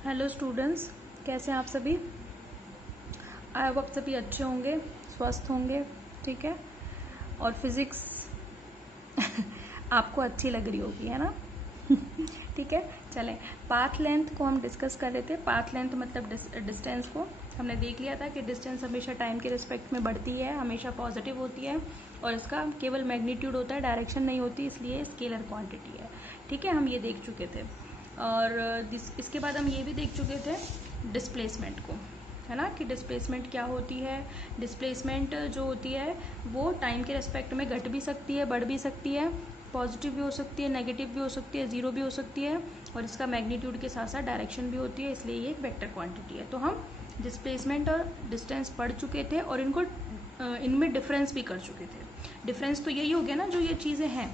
Hello students, कैसे हैं आप सभी। आई होप आप सभी अच्छे होंगे, स्वस्थ होंगे। ठीक है। और फिजिक्स आपको अच्छी लग रही होगी, है ना। ठीक है, चलें। पाथ लेंथ को हम डिस्कस कर रहे थे। पाथ लेंथ मतलब डिस्टेंस को हमने देख लिया था कि डिस्टेंस हमेशा टाइम के रिस्पेक्ट में बढ़ती है, हमेशा पॉजिटिव होती है और इसका केवल मैग्नीट्यूड होता है, डायरेक्शन नहीं होती, इसलिए स्केलर क्वांटिटी है। ठीक है, हम ये देख चुके थे। और इसके बाद हम ये भी देख चुके थे डिस्प्लेसमेंट को, है ना, कि डिस्प्लेसमेंट क्या होती है। डिस्प्लेसमेंट जो होती है वो टाइम के रेस्पेक्ट में घट भी सकती है, बढ़ भी सकती है, पॉजिटिव भी हो सकती है, नेगेटिव भी हो सकती है, जीरो भी हो सकती है और इसका मैग्नीट्यूड के साथ साथ डायरेक्शन भी होती है, इसलिए ये एक वेक्टर क्वांटिटी है। तो हम डिस्प्लेसमेंट और डिस्टेंस पढ़ चुके थे और इनको इनमें डिफरेंस भी कर चुके थे। डिफरेंस तो यही हो गया ना, जो ये चीज़ें हैं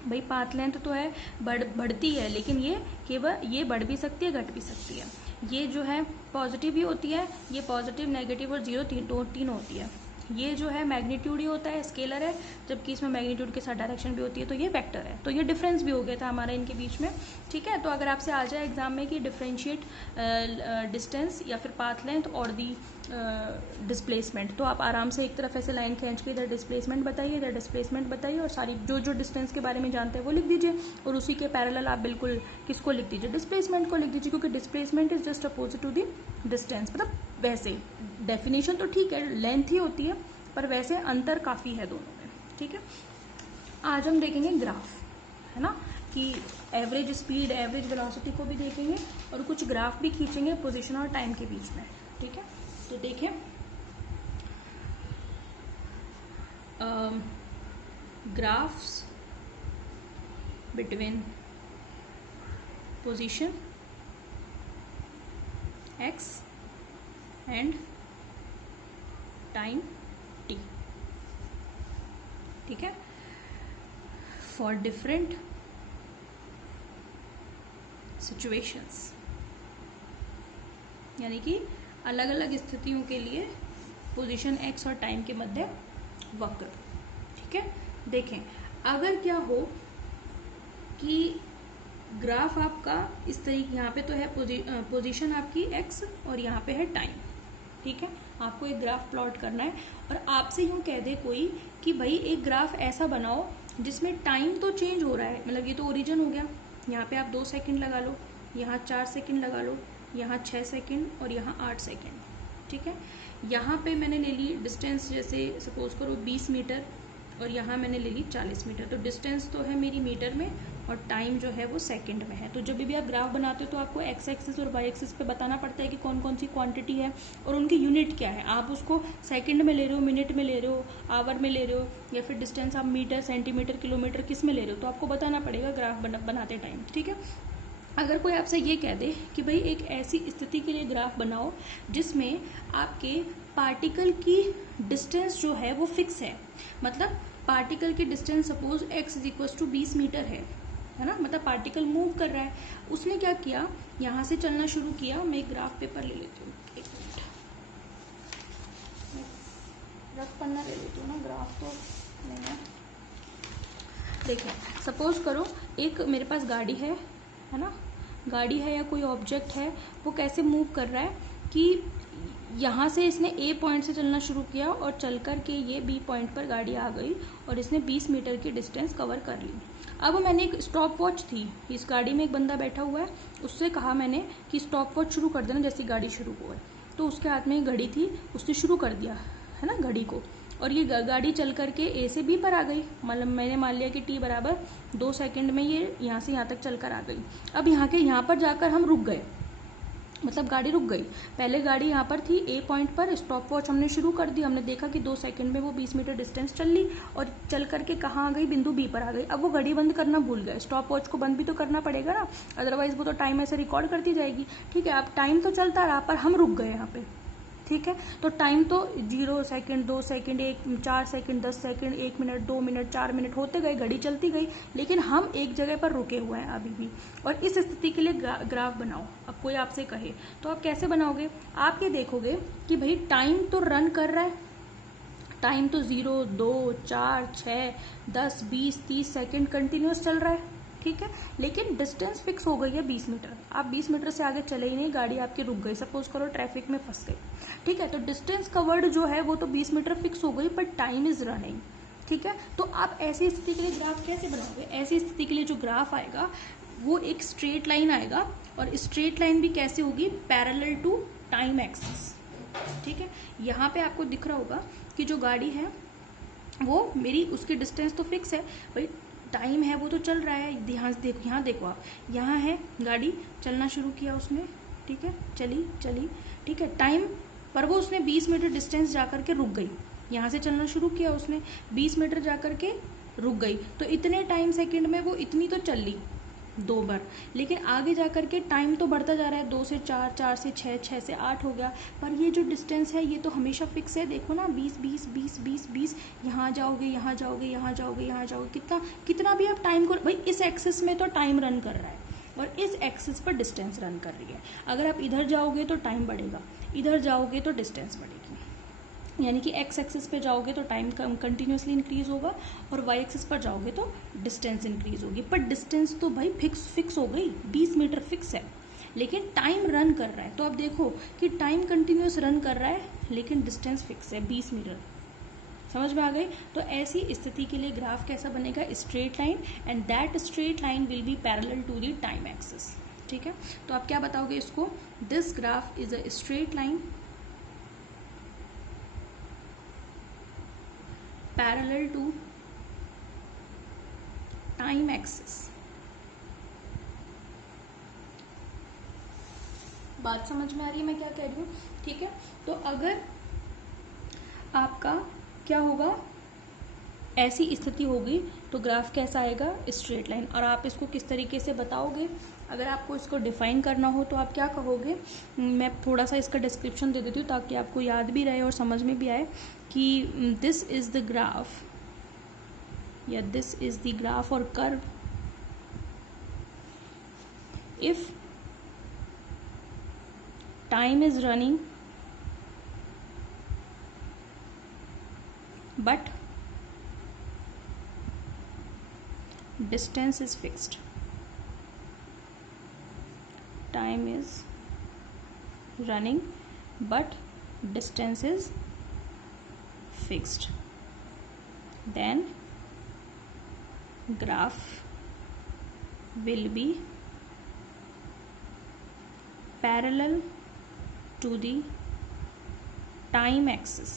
भाई, पाथ लेंथ तो है बढ़ती है, लेकिन ये केवल ये बढ़ भी सकती है, घट भी सकती है। ये जो है पॉजिटिव भी होती है, ये पॉजिटिव, नेगेटिव और जीरो तीन होती है। ये जो है मैग्नीट्यूड ही होता है, स्केलर है, जबकि इसमें मैग्नीट्यूड के साथ डायरेक्शन भी होती है, तो ये वेक्टर है। तो ये डिफरेंस भी हो गया था हमारा इनके बीच में। ठीक है, तो अगर आपसे आ जाए एग्जाम में कि डिफ्रेंशिएट डिस्टेंस या फिर पाथ लेंथ और दी डिस्प्लेसमेंट, तो आप आराम से एक तरफ ऐसे लाइन खींच के इधर डिस्प्लेसमेंट बताइए, इधर डिस्प्लेसमेंट बताइए और सारी जो डिस्टेंस के बारे में जानते हैं वो लिख दीजिए और उसी के पैरेलल आप बिल्कुल किसको लिख दीजिए, डिस्प्लेसमेंट को लिख दीजिए, क्योंकि displacement is just opposite to the distance. मतलब वैसे डेफिनेशन तो ठीक है, लेंथ ही होती है, पर वैसे अंतर काफ़ी है दोनों में। ठीक है, आज हम देखेंगे ग्राफ, है ना, कि एवरेज स्पीड, एवरेज वेलोसिटी को भी देखेंगे और कुछ ग्राफ भी खींचेंगे पोजीशन और टाइम के बीच में। ठीक है, तो देखिए graphs between position x and time t। ठीक है, फॉर डिफरेंट सिचुएशंस, यानी कि अलग अलग स्थितियों के लिए पोजीशन x और टाइम के मध्य वक्र। ठीक है, देखें अगर क्या हो कि ग्राफ आपका इस तरीके, यहाँ पे तो है पोजीशन आपकी x और यहाँ पे है टाइम। ठीक है, आपको एक ग्राफ प्लॉट करना है और आपसे यूं कह दे कोई कि भाई एक ग्राफ ऐसा बनाओ जिसमें टाइम तो चेंज हो रहा है, मतलब ये तो ओरिजिन हो गया, यहाँ पे आप 2 सेकंड लगा लो, यहाँ 4 सेकंड लगा लो, यहाँ 6 सेकंड और यहाँ 8 सेकंड। ठीक है, यहाँ पे मैंने ले ली डिस्टेंस, जैसे सपोज करो 20 मीटर और यहाँ मैंने ले ली 40 मीटर, तो डिस्टेंस तो है मेरी मीटर में और टाइम जो है वो सेकंड में है। तो जब भी आप ग्राफ बनाते हो तो आपको एक्स एक्सिस और वाई एक्सिस पे बताना पड़ता है कि कौन कौन सी क्वांटिटी है और उनकी यूनिट क्या है। आप उसको सेकंड में ले रहे हो, मिनट में ले रहे हो, आवर में ले रहे हो, या फिर डिस्टेंस आप मीटर, सेंटीमीटर, किलोमीटर किस में ले रहे हो, तो आपको बताना पड़ेगा ग्राफ बनाते टाइम। ठीक है, अगर कोई आपसे ये कह दे कि भाई एक ऐसी स्थिति के लिए ग्राफ बनाओ जिसमें आपके पार्टिकल की डिस्टेंस जो है वो फिक्स है, मतलब पार्टिकल की distance suppose x is equal to 20 metre है ना, मतलब पार्टिकल मूव कर रहा है। उसने क्या किया, यहाँ से चलना शुरू किया। मैं एक ग्राफ पेपर ले लेती हूँ, एक मिनट, रफ पन्ना ले लेती हूँ ना, ग्राफ तो नहीं है। देखो सपोज करो एक मेरे पास गाड़ी है ना, गाड़ी है या कोई ऑब्जेक्ट है, वो कैसे मूव कर रहा है कि यहाँ से इसने ए पॉइंट से चलना शुरू किया और चल कर के ये बी पॉइंट पर गाड़ी आ गई और इसने 20 मीटर की डिस्टेंस कवर कर ली। अब मैंने एक स्टॉप वॉच थी, इस गाड़ी में एक बंदा बैठा हुआ है, उससे कहा मैंने कि स्टॉप वॉच शुरू कर देना जैसी गाड़ी शुरू हो है, तो उसके हाथ में एक घड़ी थी, उसने शुरू कर दिया है ना घड़ी को, और ये गाड़ी चल करके ए से बी पर आ गई। मतलब मैंने मान लिया कि टी बराबर 2 सेकंड में ये यहाँ से यहाँ तक चलकर आ गई। अब यहाँ पर जाकर हम रुक गए, मतलब गाड़ी रुक गई। पहले गाड़ी यहाँ पर थी ए पॉइंट पर, स्टॉप वॉच हमने शुरू कर दी, हमने देखा कि 2 सेकंड में वो 20 मीटर डिस्टेंस चल ली और चल करके कहाँ आ गई, बिंदु बी पर आ गई। अब वो घड़ी बंद करना भूल गए, स्टॉप वॉच को बंद भी तो करना पड़ेगा ना, अदरवाइज वो तो टाइम ऐसे रिकॉर्ड करती जाएगी। ठीक है, अब टाइम तो चलता रहा पर हम रुक गए यहाँ पे। ठीक है, तो टाइम तो 0 second, 2 second, 4 second, 10 second, 1 minute, 2 minute, 4 minute होते गए, घड़ी चलती गई, लेकिन हम एक जगह पर रुके हुए हैं अभी भी। और इस स्थिति के लिए ग्राफ बनाओ। अब कोई आपसे कहे तो आप कैसे बनाओगे, आप ये देखोगे कि भाई टाइम तो रन कर रहा है, टाइम तो 0, 2, 4, 6, 10, 20, 30 सेकंड कंटिन्यूस चल रहा है। ठीक है, लेकिन डिस्टेंस फिक्स हो गई है 20 मीटर। आप 20 मीटर से आगे चले ही नहीं, गाड़ी आपकी रुक गई, सपोज करो ट्रैफिक में फंस गई, ठीक है, तो डिस्टेंस कवर्ड जो है वो तो 20 मीटर फिक्स हो गई, बट टाइम इज रनिंग, ठीक है। तो आप ऐसी स्थिति के लिए ग्राफ कैसे बनाओगे? ऐसी स्थिति के लिए जो ग्राफ आएगा वो एक स्ट्रेट लाइन आएगा, और स्ट्रेट लाइन भी कैसे होगी? पैरेलल टू टाइम एक्सिस, ठीक है। यहाँ पे आपको दिख रहा होगा कि जो गाड़ी है वो मेरी, उसकी डिस्टेंस तो फिक्स है भाई, टाइम है वो तो चल रहा है। यहाँ देखो आप, यहाँ है गाड़ी, चलना शुरू किया उसने, ठीक है, चली, ठीक है, टाइम पर वो उसने 20 मीटर डिस्टेंस जाकर के रुक गई। यहाँ से चलना शुरू किया उसने, 20 मीटर जाकर के रुक गई, तो इतने टाइम सेकंड में वो इतनी तो चल ली 2 बार, लेकिन आगे जाकर के टाइम तो बढ़ता जा रहा है, 2 से 4, 4 से 6, 6 से 8 हो गया, पर ये जो डिस्टेंस है ये तो हमेशा फिक्स है। देखो ना, 20 20 20 20 20, यहाँ जाओगे, यहाँ जाओगे, यहाँ जाओगे, यहाँ जाओगे, कितना कितना भी आप टाइम को, भाई इस एक्सिस में तो टाइम रन कर रहा है और इस एक्सिस पर डिस्टेंस रन कर रही है। अगर आप इधर जाओगे तो टाइम बढ़ेगा, इधर जाओगे तो डिस्टेंस बढ़ेगी, यानी कि एक्स एक्सिस पे जाओगे तो टाइम कंटिन्यूसली इंक्रीज होगा, और वाई एक्सिस पर जाओगे तो डिस्टेंस इंक्रीज होगी। पर डिस्टेंस तो भाई फिक्स हो गई, 20 मीटर फिक्स है, लेकिन टाइम रन कर रहा है। तो आप देखो कि टाइम कंटिन्यूस रन कर रहा है, लेकिन डिस्टेंस फिक्स है 20 मीटर। समझ में आ गई? तो ऐसी स्थिति के लिए ग्राफ कैसा बनेगा? Straight line, and that straight line will be parallel to the time axis, ठीक है। तो आप क्या बताओगे इसको? This graph is a straight line parallel to time axis। बात समझ में आ रही है मैं क्या कह रही हूँ? ठीक है, तो अगर आपका क्या होगा, ऐसी स्थिति होगी तो ग्राफ कैसा आएगा? Straight line. और आप इसको किस तरीके से बताओगे? अगर आपको इसको डिफाइन करना हो तो आप क्या कहोगे? मैं थोड़ा सा इसका डिस्क्रिप्शन दे देती हूँ ताकि आपको याद भी रहे और समझ में भी आए कि दिस इज द ग्राफ, या दिस इज द ग्राफ और curve if time is running but distance is fixed, time is running but distance is fixed, then graph will be parallel to the time axis।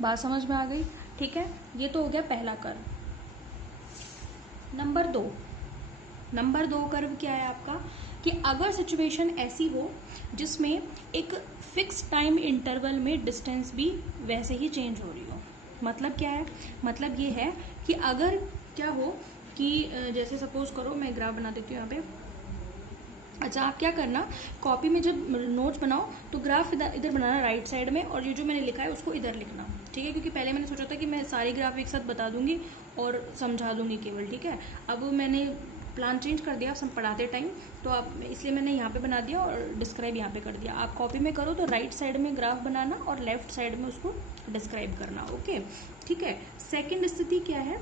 बात समझ में आ गई? ठीक है, ये तो हो गया पहला कर्व। नंबर दो कर्व क्या है आपका? कि अगर सिचुएशन ऐसी हो जिसमें एक फिक्स टाइम इंटरवल में डिस्टेंस भी वैसे ही चेंज हो रही हो। मतलब क्या है? मतलब ये है कि अगर क्या हो कि जैसे सपोज करो, मैं ग्राफ बना देती हूँ यहाँ पे। अच्छा, आप क्या करना, कॉपी में जब नोट्स बनाओ तो ग्राफ इधर बनाना राइट साइड में, और ये जो मैंने लिखा है उसको इधर लिखना, ठीक है। क्योंकि पहले मैंने सोचा था कि मैं सारी ग्राफ एक साथ बता दूंगी और समझा दूंगी केवल, ठीक है। अब मैंने प्लान चेंज कर दिया सब पढ़ाते टाइम, तो आप इसलिए मैंने यहाँ पे बना दिया और डिस्क्राइब यहाँ पे कर दिया। आप कॉपी में करो तो राइट साइड में ग्राफ बनाना और लेफ्ट साइड में उसको डिस्क्राइब करना, ओके, ठीक है। सेकेंड स्थिति क्या है?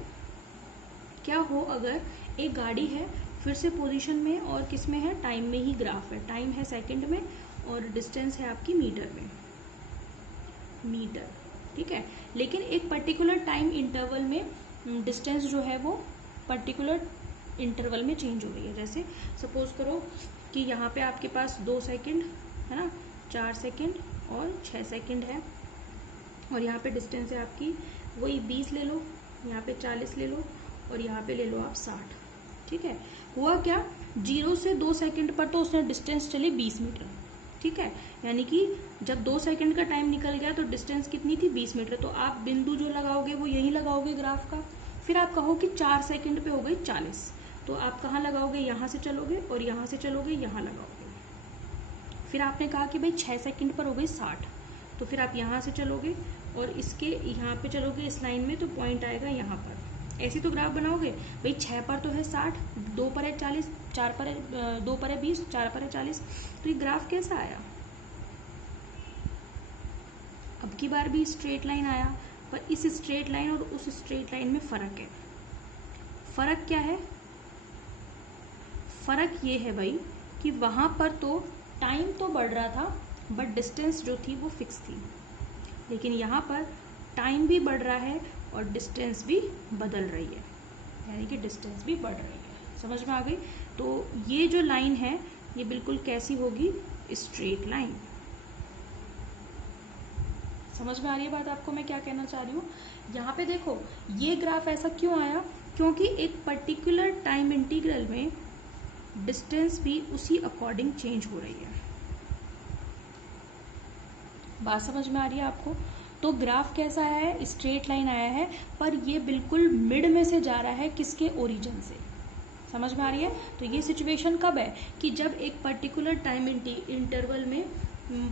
क्या हो अगर एक गाड़ी है, फिर से पोजीशन में, और किस में है? टाइम में ही ग्राफ है, टाइम है सेकंड में और डिस्टेंस है आपकी मीटर में, मीटर, ठीक है। लेकिन एक पर्टिकुलर टाइम इंटरवल में डिस्टेंस जो है वो पर्टिकुलर इंटरवल में चेंज हो रही है। जैसे सपोज करो कि यहाँ पे आपके पास 2 सेकंड है ना, 4 सेकंड और 6 सेकंड है, और यहाँ पे डिस्टेंस है आपकी वही 20 ले लो, यहाँ पे 40 ले लो, और यहाँ पे ले लो आप 60, ठीक है। हुआ क्या, 0 से 2 सेकंड पर तो उसने डिस्टेंस चली 20 मीटर, ठीक है। यानी कि जब 2 सेकंड का टाइम निकल गया तो डिस्टेंस कितनी थी? 20 मीटर। तो आप बिंदु जो लगाओगे वो यही लगाओगे ग्राफ का। फिर आप कहो कि 4 सेकंड पे हो गई 40, तो आप कहाँ लगाओगे? यहाँ से चलोगे और यहाँ से चलोगे, यहाँ लगाओगे। फिर आपने कहा कि भाई 6 सेकंड पर हो गई 60, तो फिर आप यहाँ से चलोगे और इसके यहाँ पे चलोगे इस लाइन में, तो पॉइंट आएगा यहाँ पर। ऐसे तो ग्राफ बनाओगे भाई, 6 पर तो है 60, 2 पर है 40, 4 पर है 2 पर है 20, 4 पर है 40, तो ये ग्राफ कैसा आया? अब की बार भी स्ट्रेट लाइन आया, पर इस स्ट्रेट लाइन और उस स्ट्रेट लाइन में फर्क है। फर्क क्या है? फर्क ये है भाई कि वहां पर तो टाइम तो बढ़ रहा था बट डिस्टेंस जो थी वो फिक्स थी, लेकिन यहाँ पर टाइम भी बढ़ रहा है और डिस्टेंस भी बदल रही है, यानी कि डिस्टेंस भी बढ़ रही है। समझ में आ गई? तो ये जो लाइन है ये बिल्कुल कैसी होगी? Straight line. समझ में आ रही है बात आपको मैं क्या कहना चाह रही हूँ? यहाँ पे देखो ये ग्राफ ऐसा क्यों आया? क्योंकि एक पर्टिकुलर टाइम इंटीग्रल में डिस्टेंस भी उसी अकॉर्डिंग चेंज हो रही है। बात समझ में आ रही है आपको? तो ग्राफ कैसा आया है? स्ट्रेट लाइन आया है, पर ये बिल्कुल मिड में से जा रहा है, किसके? ओरिजिन से। समझ में आ रही है? तो ये सिचुएशन कब है कि जब एक पर्टिकुलर टाइम इंटरवल में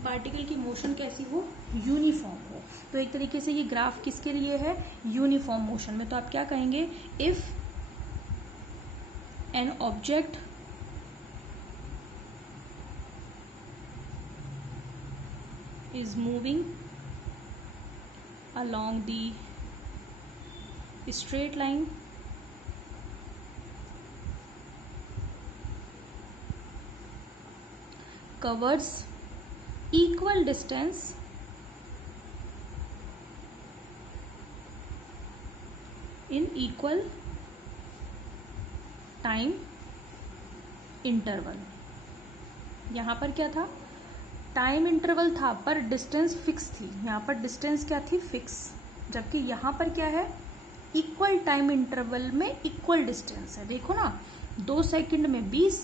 पार्टिकल की मोशन कैसी हो? यूनिफॉर्म हो। तो एक तरीके से ये ग्राफ किसके लिए है? यूनिफॉर्म मोशन में। तो आप क्या कहेंगे? If an object is moving along the straight line covers equal distance in equal time interval। यहाँ पर क्या था? टाइम इंटरवल था पर डिस्टेंस फिक्स थी। यहाँ पर डिस्टेंस क्या थी? फिक्स। जबकि यहाँ पर क्या है? इक्वल टाइम इंटरवल में इक्वल डिस्टेंस है। देखो ना, 2 सेकंड में 20,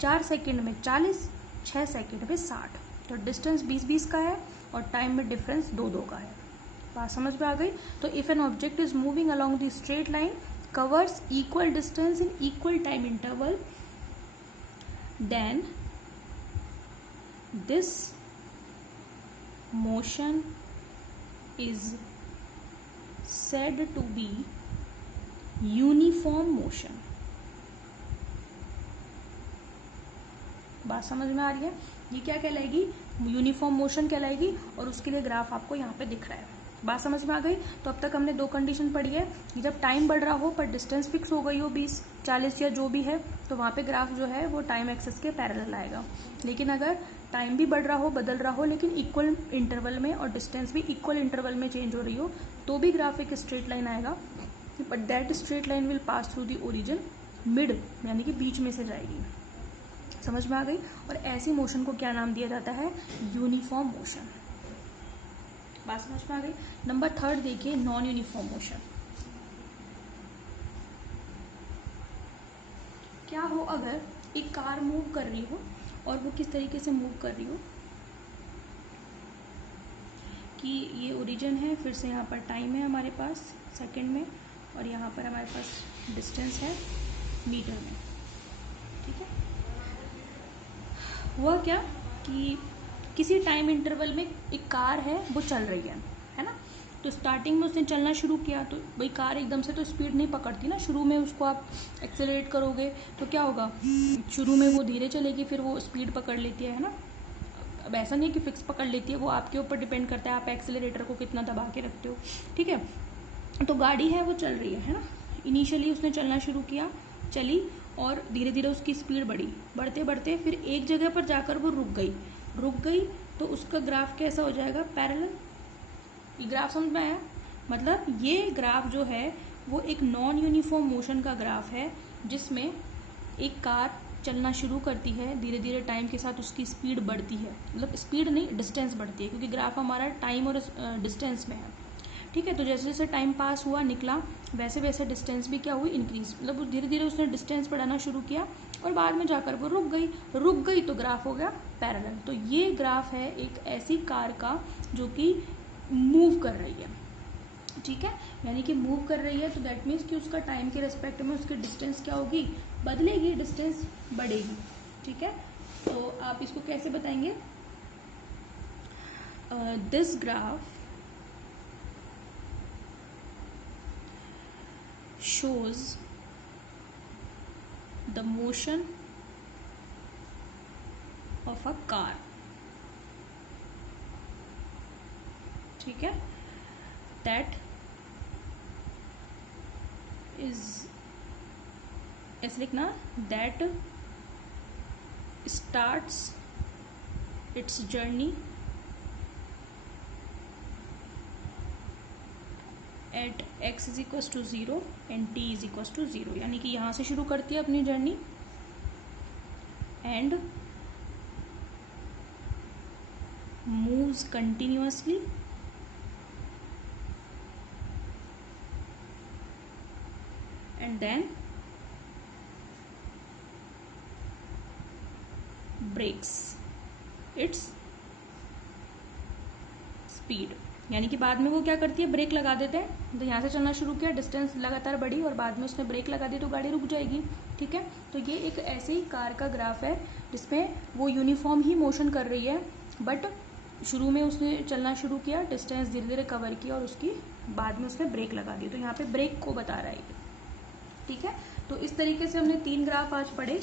4 सेकंड में 40, 6 सेकंड में 60। तो डिस्टेंस 20-20 का है और टाइम में डिफरेंस 2-2 का है। बात समझ में आ गई? तो if an object is moving along the straight line covers equal distance in equal time interval, then this motion is said to be uniform motion। बात समझ में आ रही है? ये क्या कहलाएगी? यूनिफॉर्म मोशन कहलाएगी और उसके लिए ग्राफ आपको यहाँ पे दिख रहा है। बात समझ में आ गई? तो अब तक हमने 2 कंडीशन पढ़ी है कि जब टाइम बढ़ रहा हो पर डिस्टेंस फिक्स हो गई हो 20, 40 या जो भी है, तो वहाँ पे ग्राफ जो है वो टाइम एक्सेस के पैरेलल आएगा। लेकिन अगर टाइम भी बढ़ रहा हो, बदल रहा हो, लेकिन इक्वल इंटरवल में और डिस्टेंस भी इक्वल इंटरवल में चेंज हो रही हो, तो भी ग्राफ एक स्ट्रेट लाइन आएगा, but that straight line will pass through the origin mid, यानी कि बीच में से जाएगी। समझ में आ गई? और ऐसी मोशन को क्या नाम दिया जाता है? Uniform motion. बात समझ में आ गई? नंबर 3 देखिए, नॉन यूनिफॉर्म मोशन। क्या हो अगर एक कार मूव कर रही हो और वो किस तरीके से मूव कर रही हो कि ये ओरिजिन है, फिर से यहाँ पर टाइम है हमारे पास सेकंड में, और यहाँ पर हमारे पास डिस्टेंस है मीटर में। ठीक है? हुआ क्या कि किसी टाइम इंटरवल में एक कार है वो चल रही है ना? तो स्टार्टिंग में उसने चलना शुरू किया, तो भाई कार एकदम से तो स्पीड नहीं पकड़ती ना। शुरू में उसको आप एक्सेलरेट करोगे तो क्या होगा? शुरू में वो धीरे चलेगी, फिर वो स्पीड पकड़ लेती है ना? अब ऐसा नहीं कि फिक्स पकड़ लेती है, वो आपके ऊपर डिपेंड करता है आप एक्सेलरेटर को कितना दबा के रखते हो। ठीक है? तो गाड़ी है वो चल रही है ना? इनिशियली उसने चलना शुरू किया, चली, और धीरे धीरे उसकी स्पीड बढ़ी, बढ़ते बढ़ते फिर एक जगह पर जाकर वो रुक गई। तो उसका ग्राफ कैसा हो जाएगा? पैरेलल। ये ग्राफ समझ में आया? मतलब ये ग्राफ जो है वो एक नॉन यूनिफॉर्म मोशन का ग्राफ है, जिसमें एक कार चलना शुरू करती है, धीरे धीरे टाइम के साथ उसकी स्पीड बढ़ती है, मतलब स्पीड नहीं, डिस्टेंस बढ़ती है, क्योंकि ग्राफ हमारा टाइम और डिस्टेंस में है। ठीक है? तो जैसे जैसे टाइम पास हुआ, निकला, वैसे वैसे डिस्टेंस भी क्या हुई? इंक्रीज। मतलब धीरे धीरे उसने डिस्टेंस बढ़ाना शुरू किया और बाद में जाकर वो रुक गई तो ग्राफ हो गया पैरेलल। तो ये ग्राफ है एक ऐसी कार का जो कि मूव कर रही है। ठीक है? यानी कि मूव कर रही है, तो दैट मीन्स कि उसका टाइम के रेस्पेक्ट में उसकी डिस्टेंस क्या होगी? बदलेगी, डिस्टेंस बढ़ेगी। ठीक है? तो आप इसको कैसे बताएंगे? This graph shows the motion of a car। ठीक है? that is ऐसे लिखना, that starts its journey at x is equal to 0 and t is equal to 0, यानी कि यहाँ से शुरू करती है अपनी journey and moves continuously and then breaks its speed, यानी कि बाद में वो क्या करती है, ब्रेक लगा देते हैं। तो यहाँ से चलना शुरू किया, डिस्टेंस लगातार बढ़ी और बाद में उसने ब्रेक लगा दी तो गाड़ी रुक जाएगी। ठीक है, तो ये एक ऐसे ही कार का ग्राफ है जिसमें वो यूनिफॉर्म ही मोशन कर रही है, बट शुरू में उसने चलना शुरू किया, डिस्टेंस धीरे धीरे कवर किया और उसकी बाद में उसने ब्रेक लगा दी, तो यहाँ पे ब्रेक को बता रहा है ये। ठीक है, तो इस तरीके से हमने 3 ग्राफ आज पढ़े।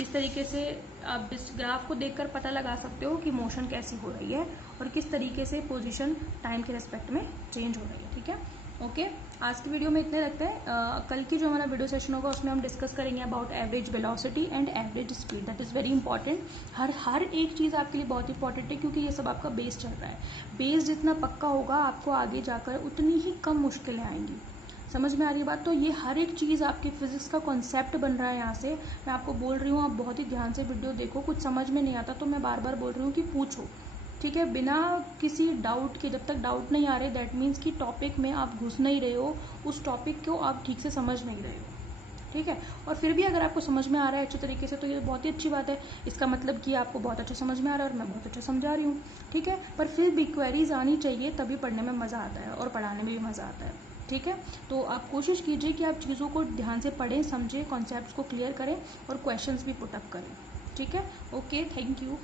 इस तरीके से आप इस ग्राफ को देखकर पता लगा सकते हो कि मोशन कैसी हो रही है और किस तरीके से पोजीशन टाइम के रेस्पेक्ट में चेंज हो रही है। ठीक है, ओके, आज की वीडियो में इतने रखते हैं। कल की जो हमारा वीडियो सेशन होगा उसमें हम डिस्कस करेंगे about average velocity and average speed. That is very important. हर एक चीज़ आपके लिए बहुत इंपॉर्टेंट है, क्योंकि ये सब आपका बेस चल रहा है। बेस जितना पक्का होगा आपको आगे जाकर उतनी ही कम मुश्किलें आएंगी। समझ में आ रही बात? तो ये हर एक चीज़ आपकी फिजिक्स का कॉन्सेप्ट बन रहा है। यहाँ से मैं आपको बोल रही हूँ, आप बहुत ही ध्यान से वीडियो देखो। कुछ समझ में नहीं आता तो मैं बार बार बोल रही हूँ कि पूछो। ठीक है, बिना किसी डाउट के, जब तक डाउट नहीं आ रहे दैट मीन्स कि टॉपिक में आप घुस नहीं रहे हो, उस टॉपिक को आप ठीक से समझ नहीं रहे हो। ठीक है, और फिर भी अगर आपको समझ में आ रहा है अच्छे तरीके से तो ये बहुत ही अच्छी बात है। इसका मतलब कि आपको बहुत अच्छा समझ में आ रहा है और मैं बहुत अच्छा समझा रही हूँ। ठीक है, पर फिर भी क्वेरीज आनी चाहिए, तभी पढ़ने में मज़ा आता है और पढ़ाने में भी मज़ा आता है। ठीक है, तो आप कोशिश कीजिए कि आप चीज़ों को ध्यान से पढ़ें, समझें, कॉन्सेप्ट्स को क्लियर करें और क्वेश्चंस भी पुटअप करें। ठीक है, ओके, थैंक यू।